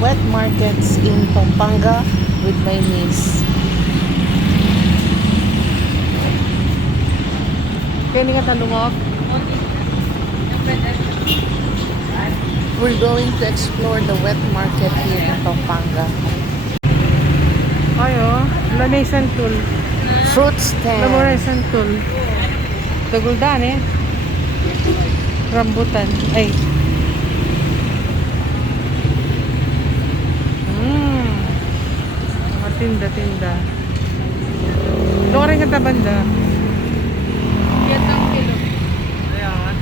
wet markets in Pampanga with my niece. Kaya nga talungok. We're going to explore the wet market here in Pampanga. Ayo, Lanesan Tool. Fruit stand. Lamoresan Tool. Taguldan eh. Rambutan. Ay. Mga tinda-tinda. Ito ka rin katabanda. Yan ang kilo. Ayan.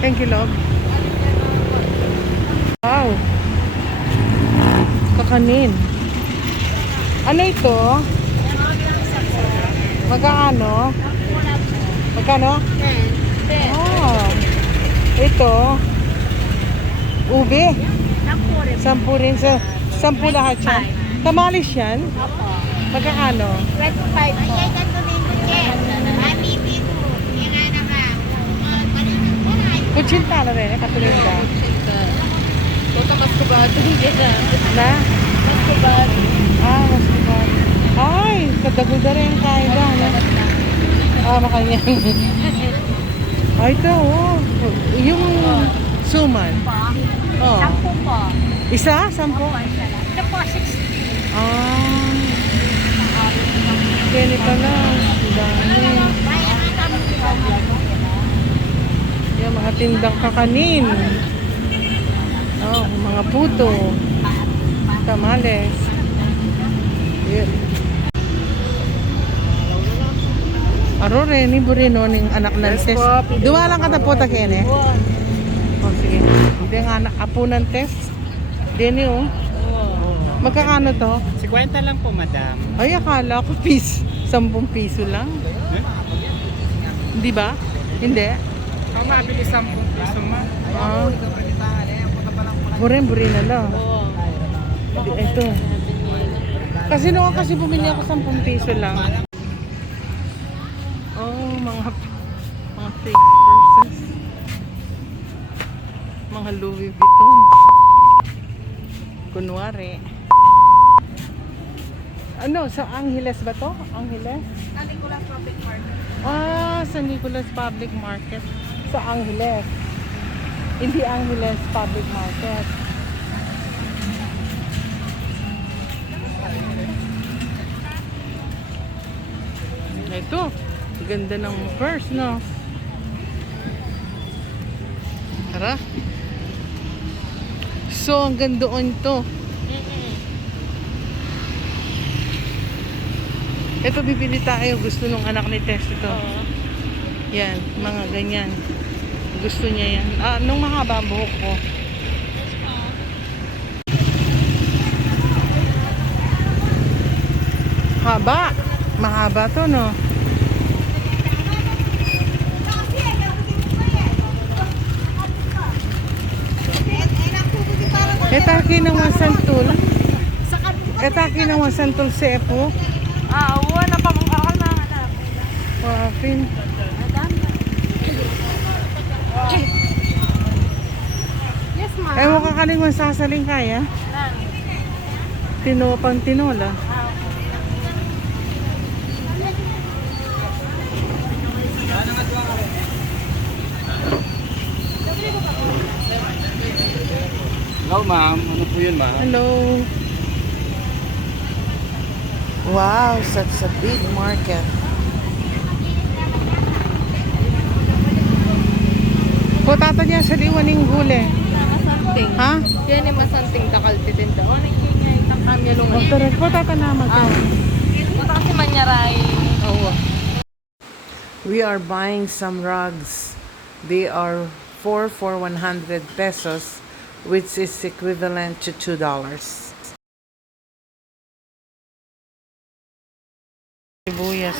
10 kilo. Wow. Kakanin. Ano ito? Magkano? Magkano? 10. Oh. Ito. Ube. 10 rin. 10 lahat yan. Kamalis yan? Magkano? 25 po. Kutsinta na rin. Katulinda. Toto mas kubado. Hindi na. Na? Mas kubado. Mas diba? Ay, kadagulda rin kaya ba? Makanya. Ay, ito, oh. Yung suman. Oh. 10 po. Isa? 10? Ito po, 60. Kaya pala. Dami. Yung mga tindang kakanin. Mga puto. Tamales. Yun. Aro rin, ni Burino, ning anak ng test. Duwa lang ka na po takin eh. Oh, sige. Hindi nga anak, apo ng test. Dini oh. Magkakano to? 50 lang po, madam. Ay, akala ko 10 piso lang. Hindi ba? Hindi. Ang mabili 10 piso, ma'am. Burin na lang. Ito. Kasi noon kasi bumili ako 10 piso lang. Mga fake purses. Mga Louis Vuitton. Kunwari. Ano, sa Angeles ba to? Angeles? Nicolas Public Market. Sa Nicolas Public Market. Sa Angeles. Hindi Angeles Public Market. Ito. Ganda ng purse, no? Tara. So, hanggang doon to. Ito, bibili tayo. Gusto nung anak ni Tess ito. Yan, mga ganyan. Gusto niya yan. Nung mahaba ang buhok ko. Haba. Mahaba to, no? Etaki ng wasantul. Etaki ng wasantul sepo. Wala pa mong kakal na anak. Wafin. Yes, ma'am. Ewan ka kaning masasaling kaya. Pang tinola. Hello, ma'am. Ano po yun, ma'am? Hello. Wow, such a big market. Putata niya sa liwaning huli. Masanting. Ha? Yan yung masanting takalti din daw. Ano yung nga itang kamya lungan? Putata na magkano. Ito kasi manyaray. We are buying some rugs. They are 4 for 100 pesos, which is equivalent to $2. Sibuyas.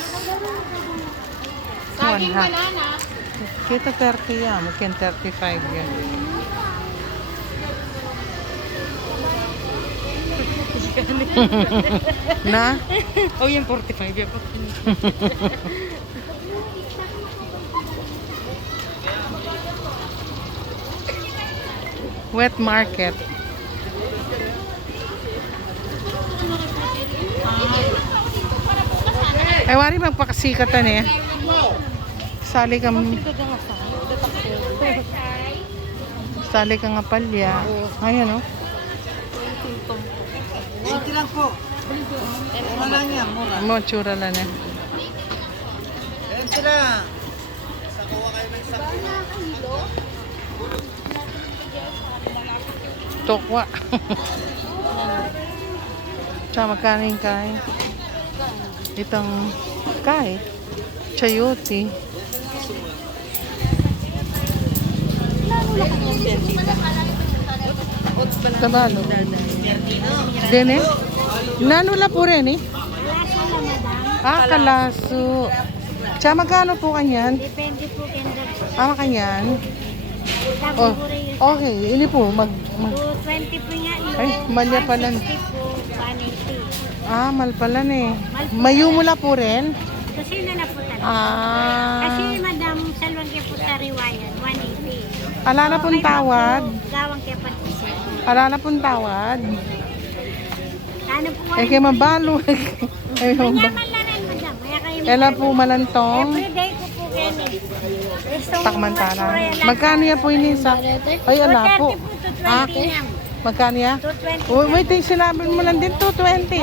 Saging wala na. Kita 30 yan. Mungkin 35 yan. Na? Yung 45 yan po. Wet market. Ay, wari magpakasikatan eh. Sali ka nga palya. Ayan, oh. 20 lang po. Wala niya, mura. Mo, tsura lang eh. 20 lang. Sakuha kayo ng sakto. Tokwa. Tsaka magkano yung kai? Itong kai. Chayote. Tabalo. Dene? Nanula po rin eh. Ah, kalaso. Tsaka magkano po kanyan? Depende po kenda. Ah, kanyan. Oh, okay. Ini po. 220 po nga. Ay, malya pala. 160 po, 180. Ah, mal pala eh. Mayumula po rin? Kasi na po talaga. Ah. Kasi madam, salwang kaya po tariwayan, 180. Alala pong tawad. Gawang kaya po siya. Alala pong tawad. Ano po? Eh, kaya mabalo. Ay, Manyaman lang rin madam. Kaya kayo Ela po malantong. everyday ko po kayo. Takmantala. Magkano yan po ini sa... Ay, ala po. 230 Ah, po, 220 lang. magkano yan? 220. Uy, wait, sinabi mo lang din 220.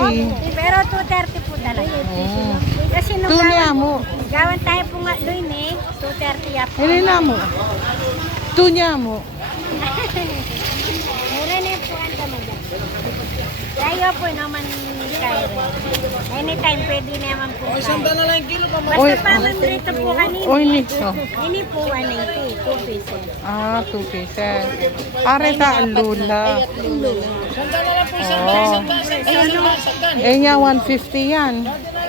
Pero 230 po talaga. Oh. Kasi nung Tunya mo. gawan tayo po nga doon eh, 230 up. Hindi na mo. Tunya mo. Mura na po ang tamaga. Tayo po naman kayo. Anytime pwede naman po. Isang na lang yung kilo ka. Oy. Basta pa man dito po kanina. Oy, nito. Ini po 180, 2 pesos. Ah, 2 pieces. Areta ang lula. Oh. Eh niya, 150 yan.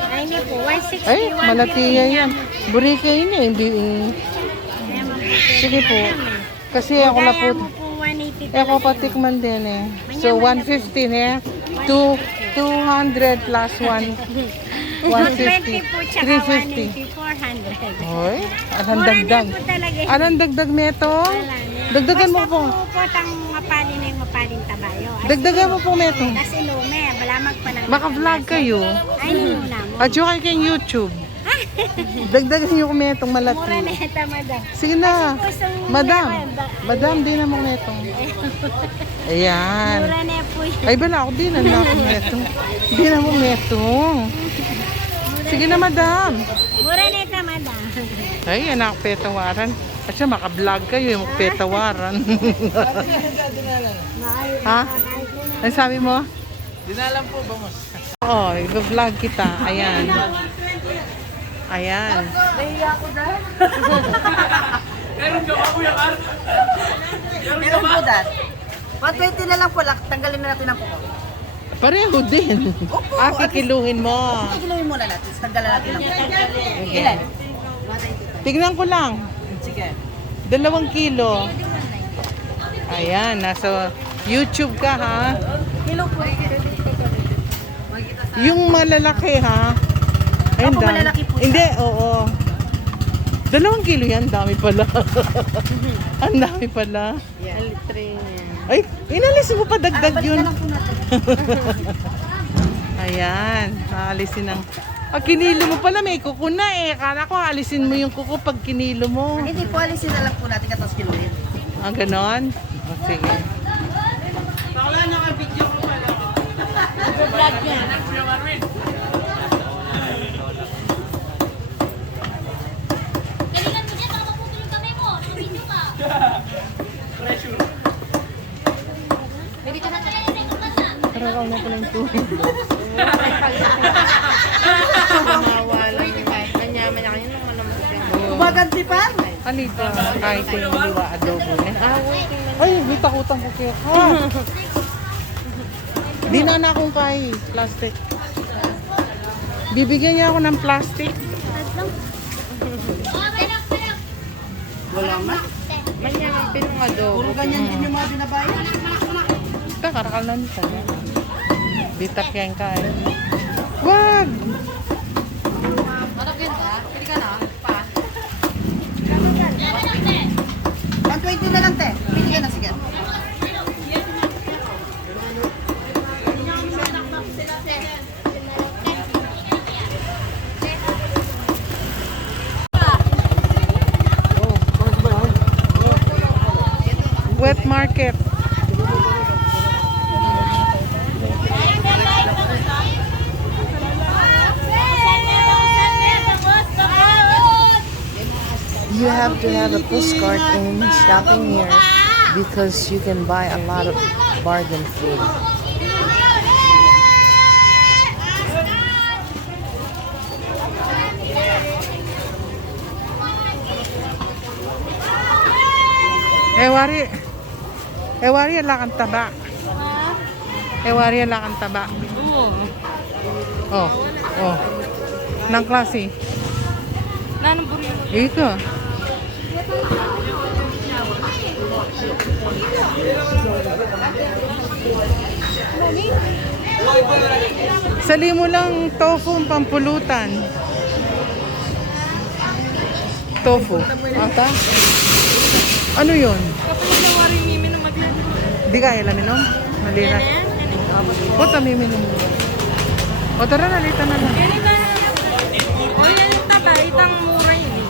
Ay, ini po, 160, Ay, malatiya yan. Burike yun eh. Hindi, Naman po. sige po. Kasi ako na po. Kaya mo po 180 Eh, ako patikman din eh. So, 150 eh. 200 plus 1. 220 po, tsaka 350. 180, 400. Hoy, anong Mura dagdag? na po talaga. Anong dagdag meto? Wala na. Dagdagan mo Basta po. po ang mapalin na yung mapalin tabayo. Dagdagan mo po meto. Kasi lume, balamag pa ng... Maka-vlog kayo. Ay, muna mo. At saka kay YouTube. Dagdagan niyo kung metong Mura na malati. ito, madam. Sige na. Gustong Madam. yaman, Madam, di na mo metong. Ayan. Mura na po yun. Ay, bala ako din. Ano ako metong. Di na mo metong. Sige na, madam. Mura na ito, madam. Ay, anak, petawaran. At siya, maka-vlog kayo, yung petawaran. Ha? Ano sabi mo? Dinalam po, bangos. Oo, i-vlog kita. Ayan. Ayan. Nahiya ko na. Meron po, dad. 120 na lang po, tanggalin na natin ang puko. Pareho din. Opo, Ah, kikiluhin mo. Kikiluhin muna natin, tanggalan natin ang puko. Okay. Tignan ko lang. Sige. 2 kilo. Ayan, nasa YouTube ka ha. Kilo po. Yung malalaki ha. Ayun, Opo, malalaki po siya. Hindi, oo. 2 kilo yan, dami pala. Ang dami pala. Ay, inalis mo pa dagdag yun. Lang po natin. Ayan, aalisin ng... Pag kinilo mo pala, may kuko na eh. Akala ko aalisin mo yung kuko pag kinilo mo. Hindi po, alisin na lang po natin katapos kiluhin. Ah, ganon? O, sige. Kailangan mo dyan, baka mapupulong kami mo. Video ka. Pwede ka na sa Pero ako na pala yung tubig. Kumaganti pa? Alito, kahit yung liwa adobo niya. Ay, may takutan ko kaya. Di na akong kay plastic. Bibigyan niya ako ng plastic. Wala ma. Puro ganyan din yung mga binabayan. Ito, karakal na nito. Bitak yan kay. Wag! 120 na lang, te. Pili ka na, sige. market. You have to have a postcard in shopping here because you can buy a lot of bargain food. Ewari ala kang taba. Ewari ala kang taba. Oh. Oh. Nang klase. Nanong buri mo? Ito. Sali mo lang tofu pampulutan. Tofu. Ata? Ano yun? Kapag nawarin mimi na maglaro. Di kaya laminom? Malira. O, tamiminom mo. O, tara, nalita na lang. Yan ito. O yan yung taba. Itang mura yun eh.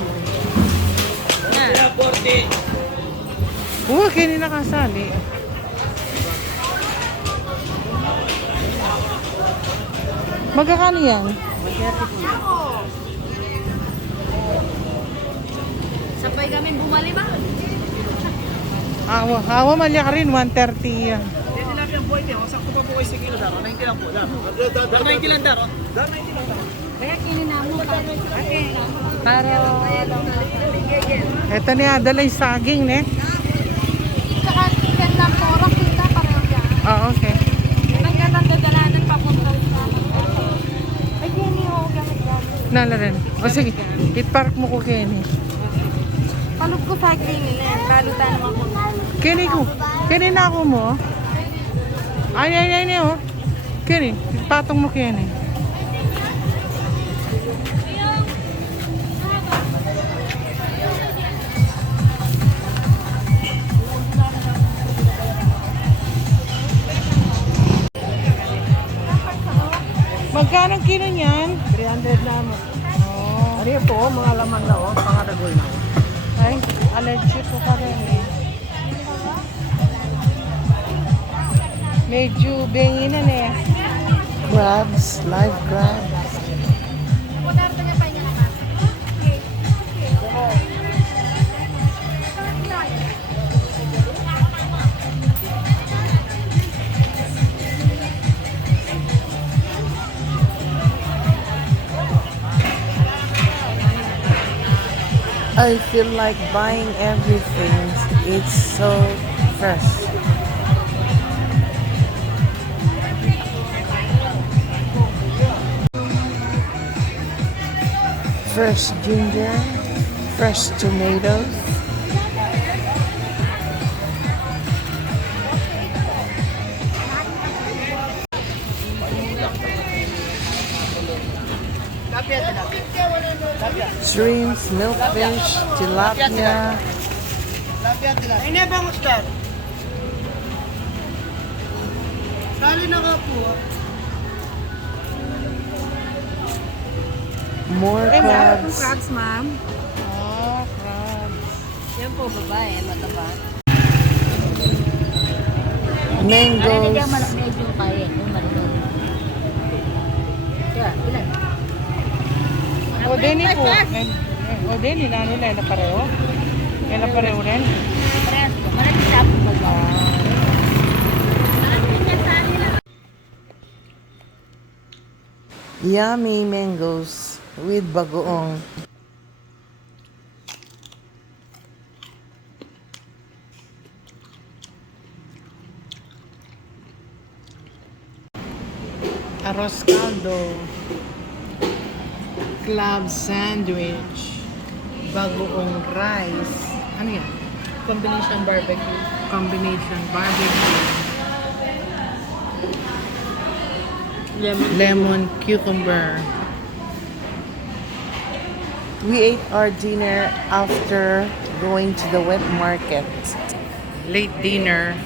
Yan. Oo, kini nakasali. Magkakano yan? Sabay kami bumali ba? Awa malya ka rin, 130 yan. Kaya kininamo pa. Okay. Pero... Eto niya, dala yung saging, ne? Saka chicken lang po. Rakita pareho yan. Oo, okay. Ang ganda dadalanan papunta sa... Ay, Kenny, oh. Gamit-gamit. Nala rin. O sige, itpark mo ko, Kenny. Palog ko sa Kenny na yan. Balutan naman ko. Kenny na ako mo. Ay, oh. Kenny, patong mo, Kenny. Magkano kilo niyan? 300 na mo. Oh. Ano po, mga laman na o, pangaragol na. Ay, allergy ko pa rin eh. Medyo benginan eh. Crabs, live crabs. I feel like buying everything. It's so fresh. Fresh ginger, fresh tomatoes. Shrimps, milkfish, tilapia. Ini bang Ustad? Sali na ka po. More crabs. Crabs, ma'am. Oh, crabs. Yan po, babae. Mataba. Mangoes. medyo kaya. Ilan? O, Denny po. O, Denny, nano na pareho? Yan na pareho rin? Parehas po. Malaki sa po ba? Yummy mangoes with bagoong. Arroz caldo. Club sandwich. Bagoong rice. Ano yan? Combination barbecue. Combination barbecue. Lemon. Lemon cucumber. We ate our dinner after going to the wet market. Late dinner.